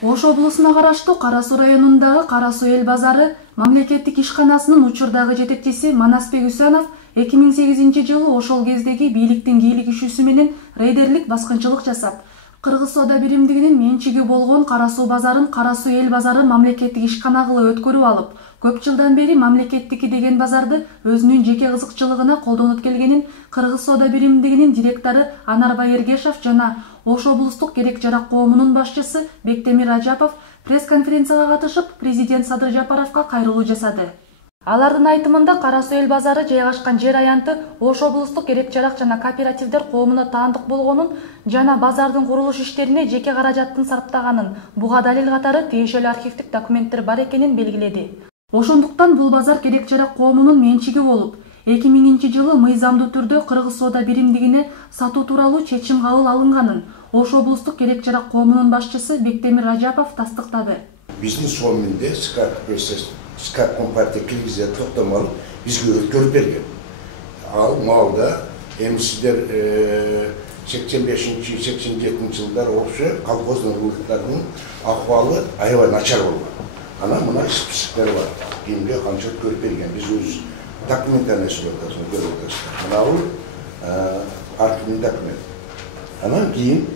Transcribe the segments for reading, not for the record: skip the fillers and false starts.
Ош облусуна караштуу Кара Суу районундагы Кара Суу эл базары мамлекеттик ишканасынын учурдагы жетекчиси Манасбек Үсөнов 2008-жылы ошол кездеги бийликтин кийлигишүүсү менен рейдерлик баскынчылык жасап, Кыргыз соода биримдигинин менчиги болгон Кара Суу базарын Кара Суу эл базары мамлекеттик ишкана кылып өткөрүп алып, көп жылдан бери мамлекеттики деген базарды өзүнүн жеке кызыкчылыгына колдонуп келгенин Кыргыз соода биримдигинин директору Анарбай Эргешов жана Ош облустук керек-жарак коомунун башчысы Бектемир Ражапов пресс-конференцияга катышып, президент Садыр Жапаровго кайрылуу жасады. Алардын айтымында Кара Суу эл базары жайгашкан жер аянты Ош облустук керек-жарак жана кооперативдер коомуна таандык болгонун жана базардын курулуш иштерине жеке каражаттын сарптаганын, буга далил катары тиешелүү архивдик документтер бар экенин белгиледи. Ошондуктан бул базар керек-жарак коомунун менчиги болуп, 2000-жылы мыйзамдуу түрдө Кыргыз соода биримдигине сатуу тууралуу чечим кабыл алынганын Ош облустук керек-жарак коомунун башчысы Бектемир Ражапов тастыктады. Бизнес фондунда СК Компартия киргизет токтомалып бизге өткөрүп берген. Ал малда эми сиздер 85-87 жылдар окшо колхоздун рулуктарынын акыбалы аябай начар болгон. Ана мына списоктер бар. Кимге канча өткөрүп берген, биз өз документтерин сүрөттөрүн көрүп атабыз. Мына бул архивдик документ. Анан кийин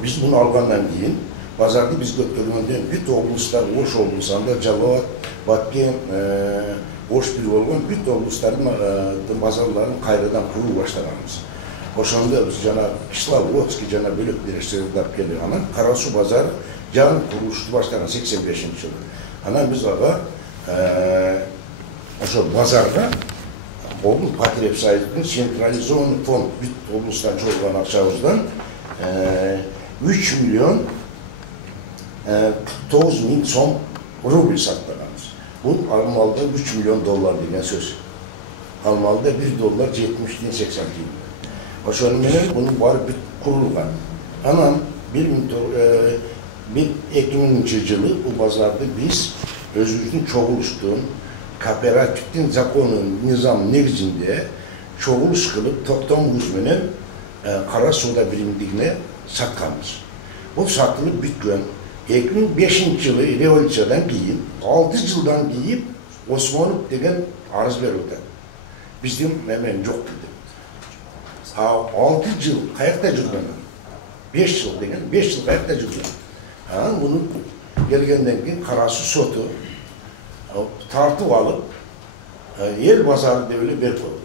биз муну алгандан кийин базарды бизге өткөргөндөн бүт облустар, Ош облусу, анда Жалал Абад, Баткен, Ош бир болгон бүт облустардын базарларын кайрадан куруу баштаганбыз. Ошондо биз жана Кисловодский жана бөлөк берештерди келип, анан Кара Суу базары жаңы курулушту баштаган 85-жылы. Анан биз ага ошо базарга облус потребсоюздун централизованный фонд бүт облустан чогулган акчабыздан 3 миллион 9 миң сом рубль саттаганбыз. Бул алмалда 3 миллион доллар деген сөз. Алмалда 1 доллар 70-80 тиын. Ошону менен бунун баары бүт курулган. Анан 2000-жылы бул базарды биз өзүбүздүн чогулуштун кооперативдин законунун низам негизинде чогулуш кылып токтом көз менен Кара Сууда биримдигине сатканбыз. Бул сатылып бүткөн. 2005-жылы революциядан кийин 6 жылдан кийин Осмонов деген арыз берип атат. Биздин мен жок деди. 6 жыл каякта жүргөн? 5 жыл деген, 5 жыл каякта жүргөн? Анан муну келгенден кийин Кара Суу соту тартып алып, эл базары деп эле берип койду.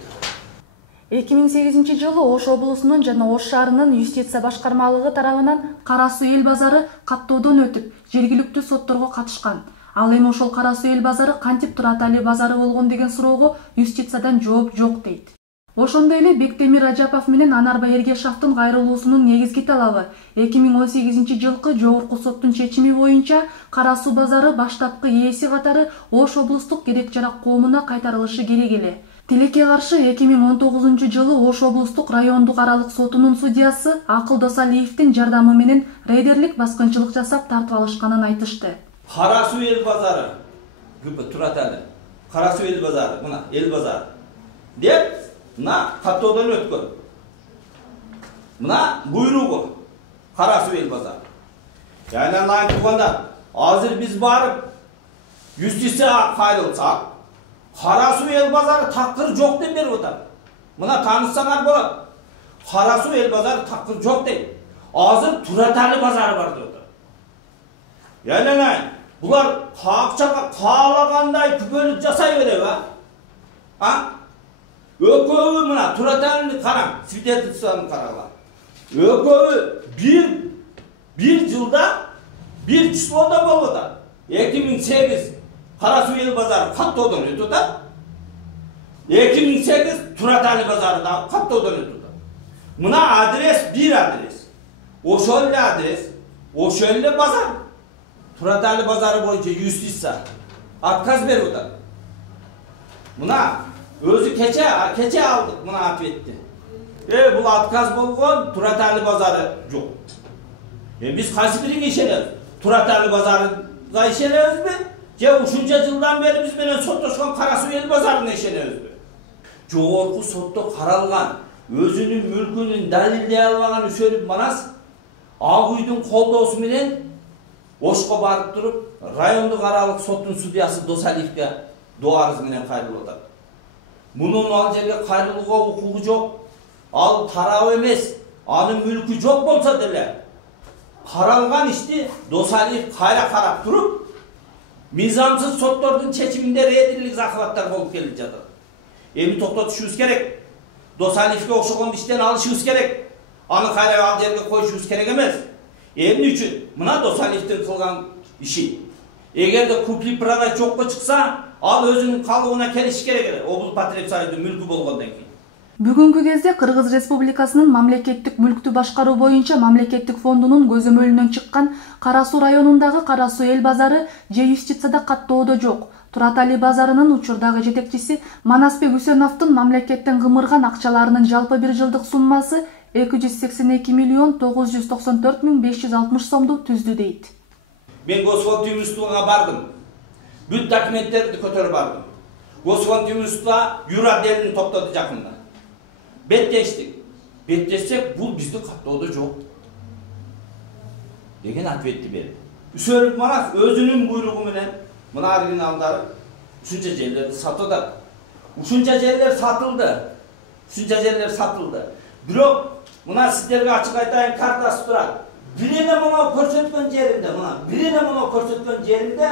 2008-жылы Ош облусунун жана Ош шаарынын юстиция башкармалыгы тарабынан Кара Суу эл базары каттоодон өтүп, жергиликтүү сотторго катышкан. Ал эми ошол Кара Суу эл базары кантип Туратали базары болгон деген суроого юстициядан жооп жок дейт. Ошондой эле Бектемир Ражапов менен Анарбай Эргешовдун кайрылуусунун негизги талабы 2018-жылкы жогорку соттун чечими боюнча Кара Суу базары баштапкы ээси катары Ош облустук керек-жарак коомуна кайтарылышы керек эле. Тилекке каршы 2019-жылы Ош облустук райондук аралык сотунун судьясы Акыл Досалиевдин жардамы менен рейдерлик баскынчылык жасап тартып алышканын айтышты. Кара Суу эл базары, Туратали, Кара Суу эл базары, мына эл базары деп мына каттоодон өткөн. Мына буйругу Кара Суу эл базары. Жана айтылганда азыр биз барып юстицияга кайрылсак, Кара Суу эл базары такыр жок деп берип атат. Мына таанышсаңар болот. Кара Суу эл базары такыр жок дейт. Азыр Туратали базары бар деп атат. Жана булар акчага каалагандай күбөлүк жасай береби, Өкөбү мына Тураталыны караң, свидетельствоны карагыла. Өкөбү bir жылда bir числода болуп атат. 2008 Кара Суу эл базары каттоодон өтүп атат. 2008 Туратали базары да каттоодон өтүп атат. Мына адрес bir адрес. Ошол эле адрес, ошол эле базар. Туратали базары боюнча юстиция отказ берип атат. Мына өзү кече алдык мына ответти. Бул отказ болгон, Туратали базары жок. Биз кайсы бирине ишенебиз? Туратали базарыга ишенебизби? Же ушунча жылдан бери биз менен соттошкон Кара Суу эл базарына ишенебизби? Жогорку сотто каралган, өзүнүн мүлкүнүн далилдей албаган Үсөнов Манас Ак үйдүн колдоосу менен Ошко барып туруп, райондук аралык соттун судьясы Досалиевке доо арыз менен кайрылып атат. Мунун ал жерге кайрылууга укугу жок. Ал тарап эмес, анын мүлкү жок болсо деле каралган ишти Досалиев кайра карап туруп, мыйзамсыз соттордун чечиминде рейдерлик закылаттар болуп келип жатат. Эми токтотушубуз керек. Досалиевке окшогон иштен алышыбыз керек. Аны кайра ал жерге коюшубуз керек эмес. Эмне үчүн? Мына Досалиевдин кылган иши. Эгерде купли-продай жокко чыкса, ал өзүнүн калыбына келиш керек. Облус потребсоюздун мүлкү болгондон кийин. Бүгүнкү кезде Кыргыз Республикасынын мамлекеттик мүлктү башкаруу боюнча мамлекеттик фондунун көзөмөлүнөн чыккан Кара Суу районундагы Кара Суу эл базары же юстицияда каттоодо жок. Турат Али базарынын учурдагы жетекчиси Манасбек Үсеновдун мамлекеттен кымырган акчаларынын жалпы бир жылдык суммасы 282 миллион 994 миң 560 сомду түздү дейт. Мен Госфонд Юнустуга бардым. Бүт документтерди көтөрүп бардым. Госфонд Юнустуга юраделин топтоду жакында. Беттештик. Беттешсек, бул бизди каттоодо жок деген ответти берди. Үсөнов Манас өзүнүн буйругу менен мына оригиналдары ушунча жерлерди сатып атат. Ушунча жерлер сатылды. Бирок мына сиздерге ачык айтайын, картасы турат. Бирине мына көрсөткөн жеримде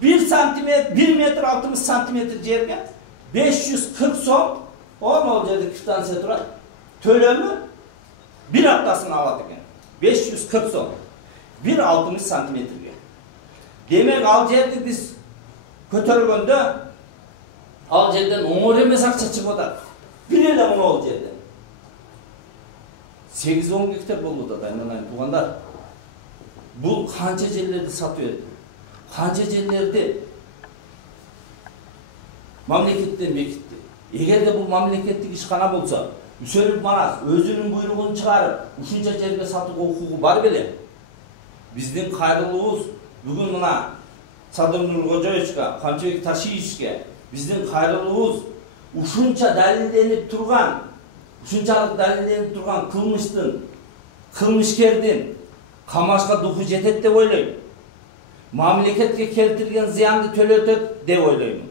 1 сантиметр, 1 метр 60 сантиметр жерге 540 сом, ол жерде квитанция турат. Төлөмү 1 аптасын алат экен. 540 сом. 1,60 сантиметрге. Демек ал жерди биз көтөргөндө ал жерден оңор эмес акча чыгып атат. Бир эле мына жерден 8-10 гектар болду да, мына туугандар. Бул канча жерлерди сатып берди? Канча жерлерди мамлекеттен бекитти? Эгерде бул мамлекеттик ишкана болсо, Үсөнов Манас өзүнүн буйругун чыгарып, ушунча жерге сатууга укугу бар беле? Биздин кайрылуубуз бүгүн мына Садыр Нуркожоевичке, Камчыбек Ташиевичке биздин кайрылуубуз ушунчалык далилденип турган кылмышкердин камашка духу жетет деп ойлойм. Мамлекетке келтирген зыянды төлөтөт деп ойлойм.